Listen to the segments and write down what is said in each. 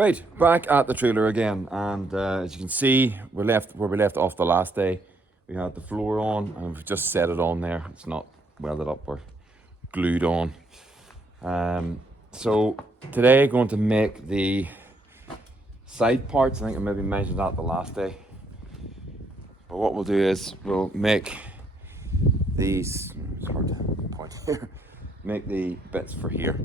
Right, back at the trailer again, and as you can see, we left where we left off the last day. We had the floor on, and we've just set it on there. It's not welded up or glued on. So today, going to make the side parts. I think I maybe mentioned that the last day. But what we'll do is we'll make these. It's hard to point here. Make the bits for here.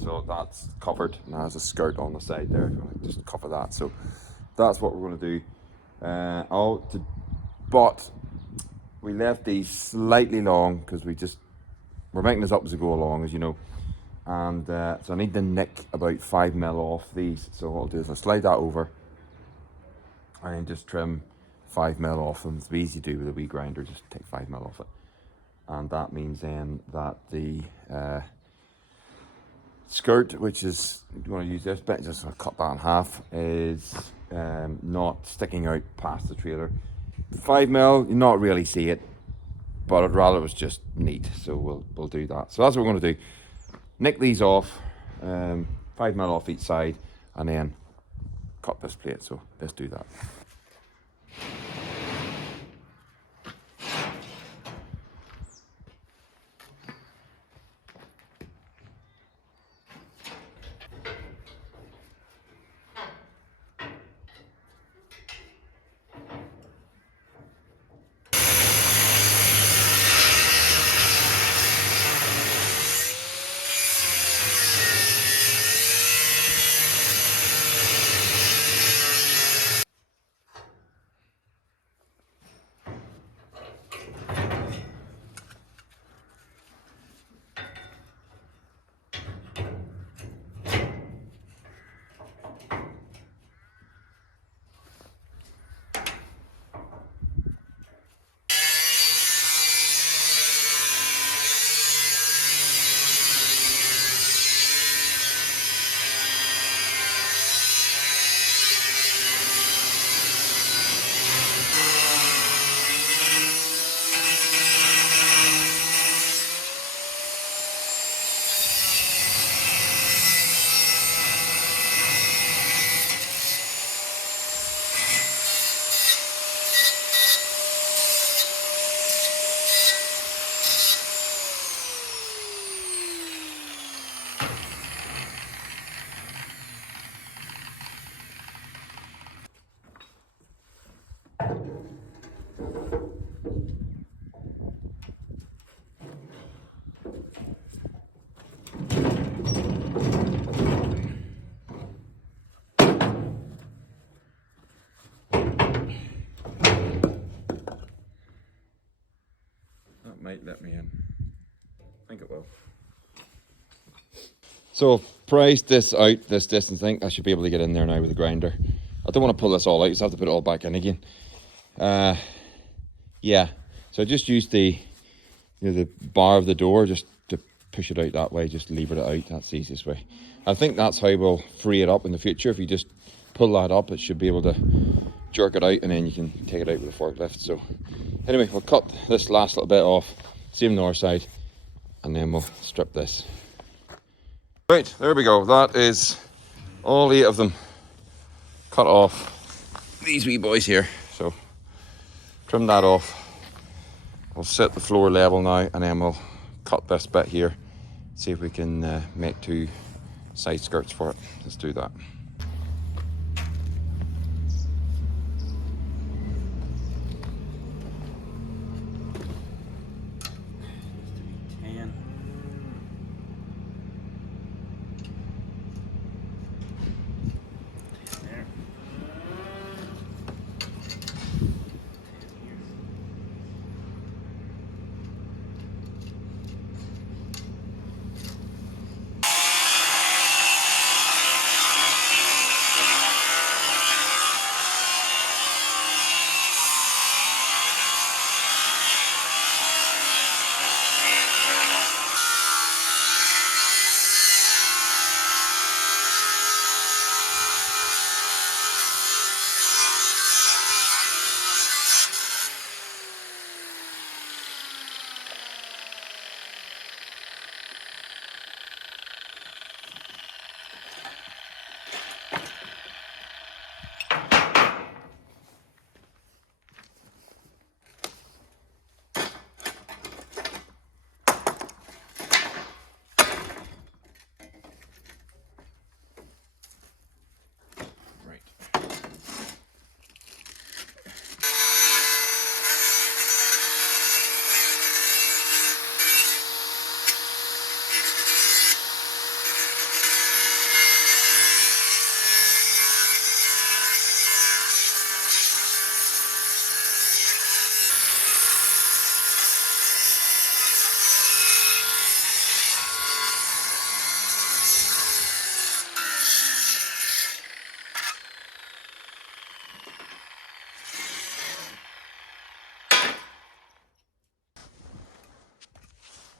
So that's covered and has a skirt on the side there. Just cover that. So that's what we're going to do. But we left these slightly long because we're making this up as we go along, as you know. And so I need to nick about 5mm off these. So what I'll do is I'll slide that over and then just trim 5mm off them. It's easy to do with a wee grinder. Just take 5mm off it. And that means then that the skirt, which is, you want to use this bit, just cut that in half, is not sticking out past the trailer. 5mm, you not really see it, but I'd rather it was just neat, so we'll do that. So that's what we're going to do. Nick these off, 5mm off each side, and then cut this plate. So let's do that. Might let me in. I think it will. So priced this out, this distance. I think I should be able to get in there now with the grinder. I don't want to pull this all out, you just have to put it all back in again. Yeah, so I just used the bar of the door just to push it out that way, just lever it out. That's the easiest way. I think that's how we'll free it up in the future. If you just pull that up, it should be able to jerk it out, and then you can take it out with a forklift. So anyway, we'll cut this last little bit off, same on the other side, and then we'll strip this. Right, there we go. That is all 8 of them cut off. These wee boys here. So trim that off. We'll set the floor level now, and then we'll cut this bit here. See if we can make 2 side skirts for it. Let's do that.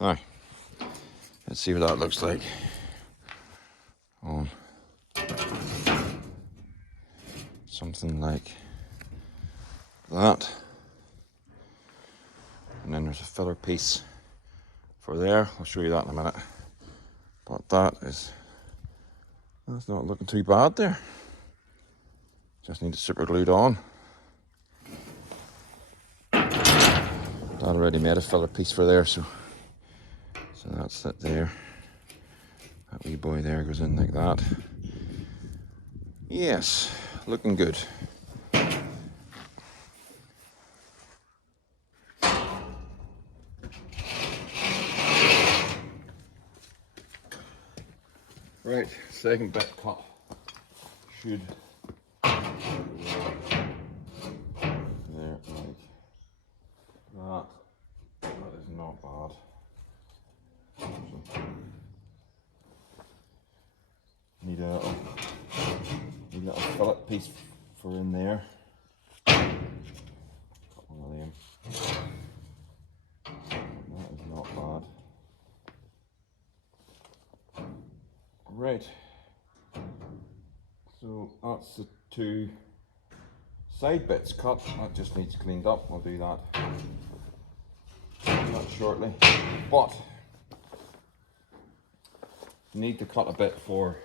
Now, let's see what that looks like on something like that. And then there's a filler piece for there. I'll show you that in a minute. But that's not looking too bad there. Just need to super glued on. That already made a filler piece for there, so that's it there. That wee boy there goes in like that. Yes, looking good. Right, second bit cut should there like that. That is not bad. Need a little fillet piece for in there. Cut one of them. That is not bad. Right. So that's the two side bits cut. That just needs cleaned up. I'll do that shortly. But need to cut a bit for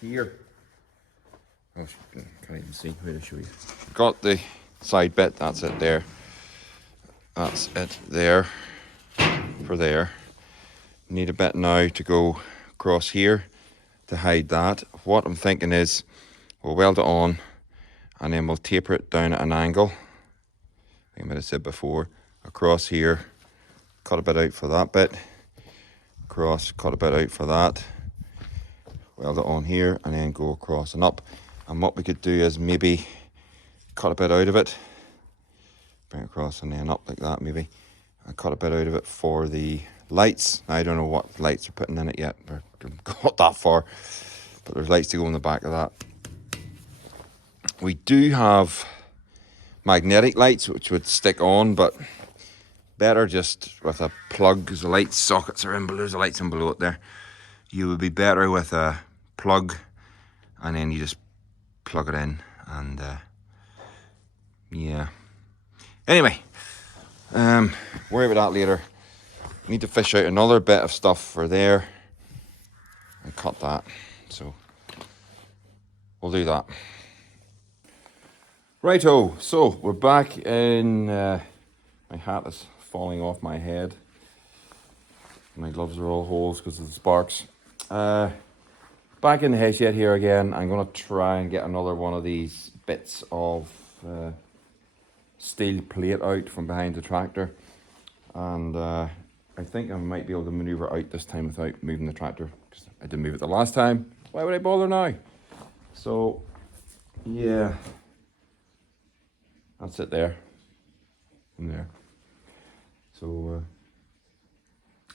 here. Oh, can't even see. Wait, I'll show you. Got the side bit. That's it there. That's it there for there. Need a bit now to go across here to hide that. What I'm thinking is we'll weld it on and then we'll taper it down at an angle. I think I might have said before. Across here, cut a bit out for that bit. Across, cut a bit out for that. Weld it on here and then go across and up. And what we could do is maybe cut a bit out of it. Bring it across and then up like that maybe. And cut a bit out of it for the lights. I don't know what lights are putting in it yet. I haven't got that far. But there's lights to go in the back of that. We do have magnetic lights which would stick on, but better just with a plug, because the light sockets are in below. There's the lights in below it there. You would be better with a plug, and then you just plug it in, and yeah. Anyway, worry about that later. Need to fish out another bit of stuff for there and cut that. So we'll do that. Righto, so we're back in, my hat is falling off my head. My gloves are all holes because of the sparks. Back in the hay shed here again. I'm going to try and get another one of these bits of steel plate out from behind the tractor. And I think I might be able to manoeuvre out this time without moving the tractor, because I didn't move it the last time. Why would I bother now? So, yeah. That's it there. And there. So,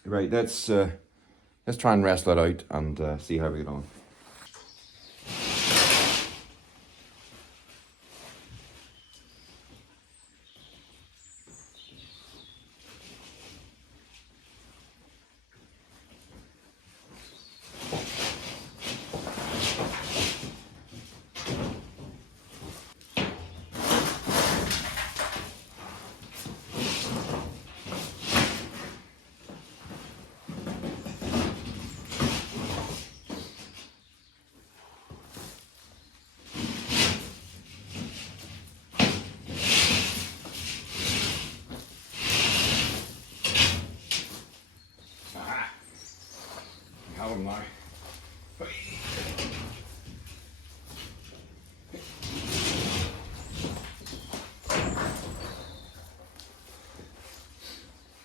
right, let's try and wrestle it out and see how we get on. Have them now.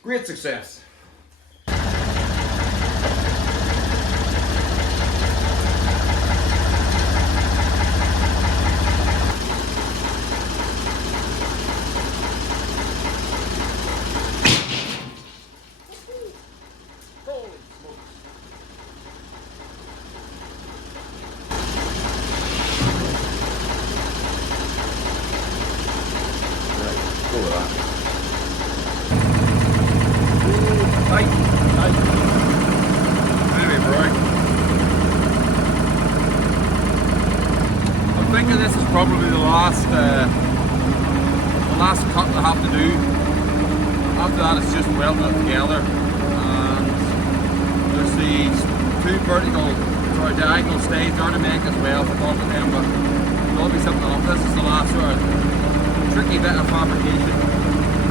Great success. Go with that. Tight, tight. Anyway, right. I'm thinking this is probably the last cut I have to do. After that, it's just welding it together. And there's these two diagonal stays there to make as well for talking to them, but there'll be something off. This is the last sort of tricky bit of fabrication.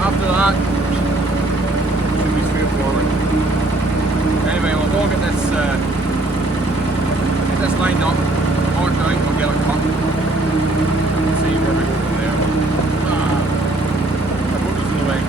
After that, it should be straightforward. Anyway, we'll go and get this lined up, marked out, we'll get it cut, and see where we go from there. The motor's in the way.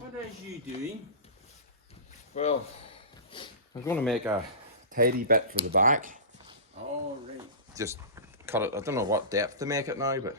What are you doing? Well, I'm going to make a tidy bit for the back. All right. Just cut it, I don't know what depth to make it now, but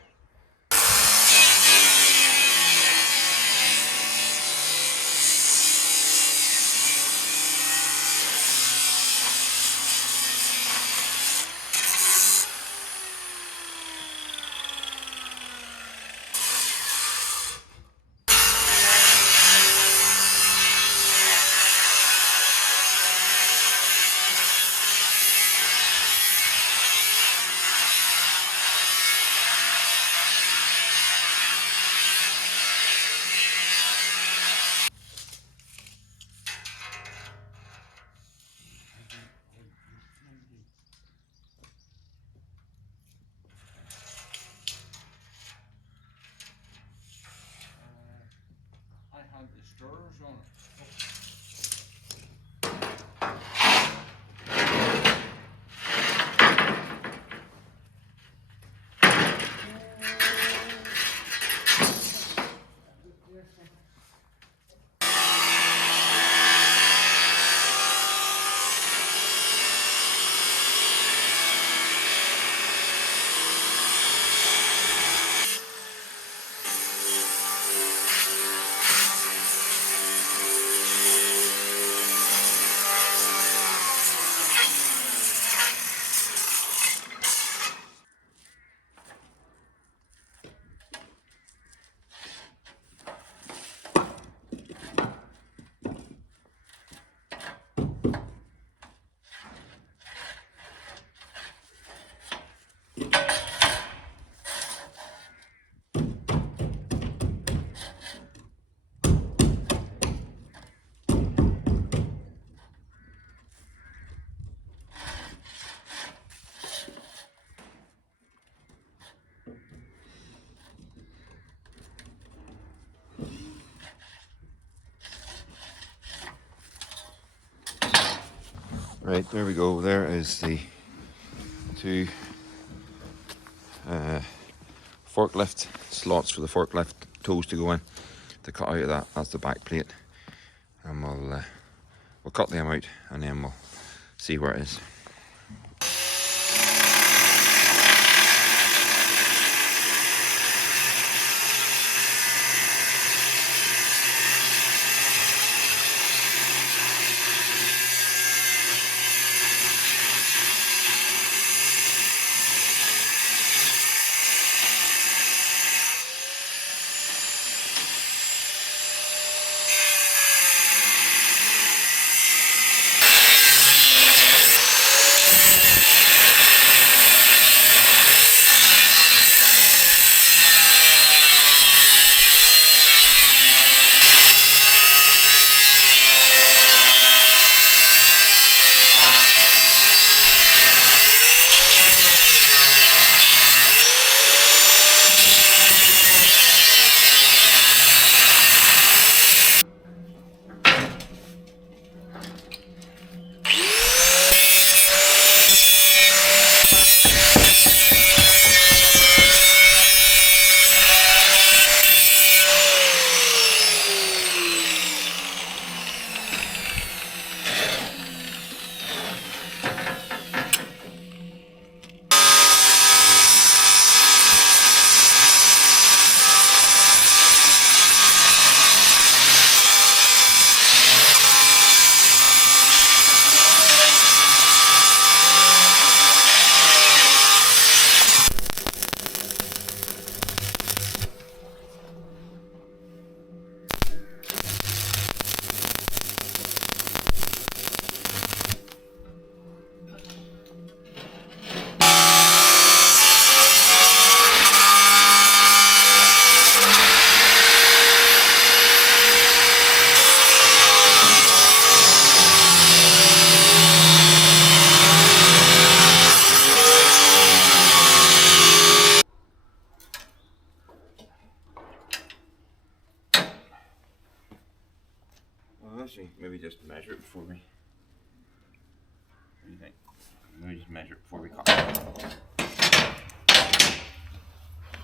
I had the stirrers on it. right, there we go. There is the two forklift slots for the forklift tools to go in. To cut out of that, that's the back plate, and we'll cut them out and then we'll see where it is. Actually, maybe just measure it before we. What do you think? Maybe just measure it before we cut.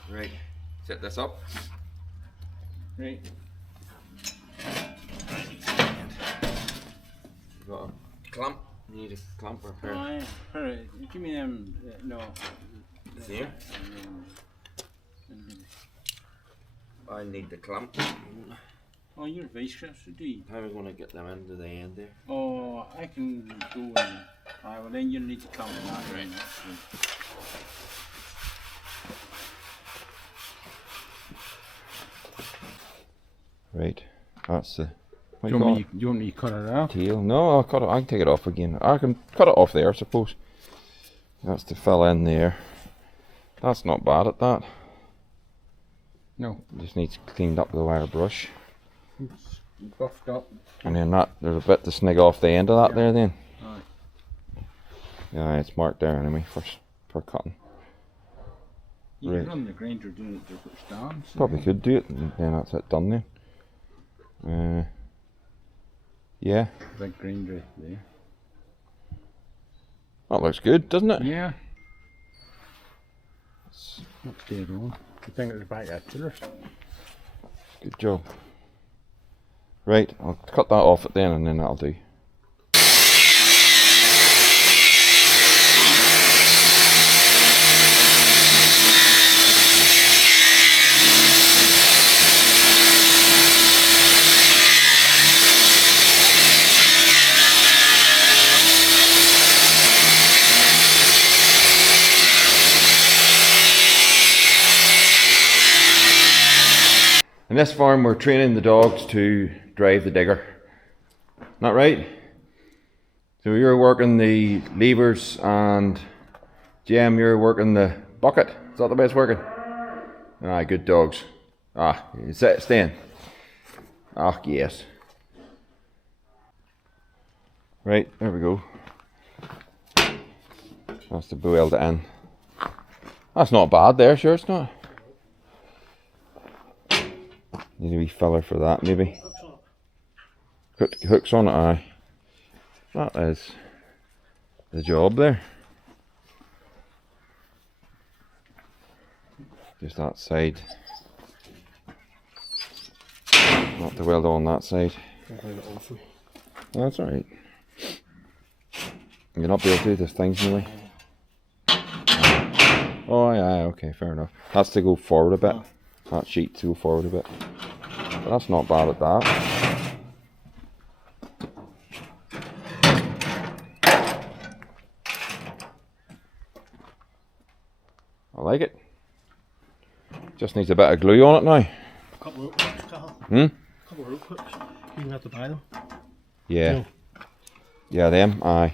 Right, set this up. Right. You've got a clamp. You need a clamp or a pair. Alright, give me them. No. Here. I need the clamp. Oh, your vice grips, do you? How am I going to get them into the end there? Oh, I can go and. Well, then you need to come in that right. Right, that's the. Do you want me to cut it out? Tail. No, I'll cut it. I can take it off again. I can cut it off there, I suppose. That's to fill in there. That's not bad at that. No. Just needs cleaned up with a wire brush. It's buffed up. And then that, there's a bit to snag off the end of that there then. Aye. Yeah, it's marked there anyway for cutting. You Right. can run the grinder doing it different stands. Probably could do it, and then that's it done then. Yeah. Big grinder there. That looks good, doesn't it? Yeah. That's dead on. I think it was back at tillers. Good job. Right, I'll cut that off at the end and then that'll do. In this farm we're training the dogs to drive the digger. Not right? So you're working the levers and Jem, you're working the bucket. Is that the way it's working? Ah, good dogs. Ah, stay in. Ah, yes. Right, there we go. That's the Bale to end. That's not bad there, sure it's not. Need a wee filler for that, maybe. Hooks on it, aye. That is the job there. Just that side. Not to weld on that side. That's alright. You're not be able to do this things really. Oh yeah, okay, fair enough. That's to go forward a bit. That sheet to go forward a bit. But that's not bad at that. I like it. Just needs a bit of glue on it now. Couple of rope hooks, Carl. Couple of rope hooks. You can have to buy them. Yeah. No. Yeah, them, aye.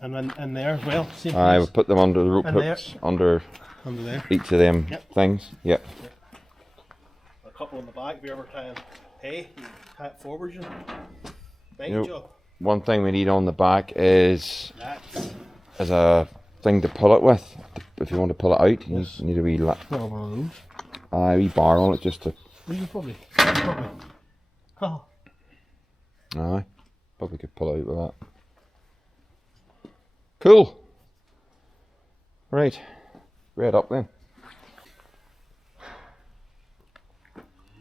And then in there as well. Same Aye, we place. put them under the rope And hooks, under Under there. each of them Yep. things. Yep. A couple on the back. If you're ever tying hay, you tie it forward, you know. Right Yep. job. One thing we need on the back is That's a thing to pull it with. If you want to pull it out, you need a wee one of those. wee bar on it just to. You can probably. Oh. Aye, probably could pull out with that. Cool. Right, read up then.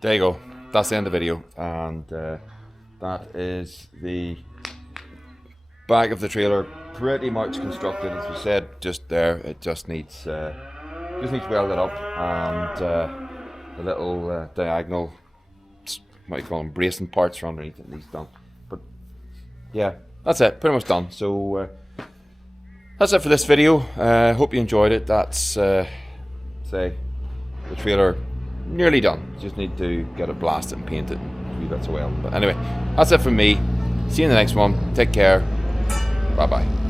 There you go. That's the end of the video, and that is the back of the trailer, pretty much constructed as we said just there. It just needs welded up, and the little diagonal, what do you call them, bracing parts are underneath it needs done. But yeah, that's it, pretty much done. So that's it for this video. Hope you enjoyed it. That's say the trailer nearly done. Just need to get it blasted and painted and a wee bits of weld. But anyway, that's it from me. See you in the next one. Take care. Bye bye.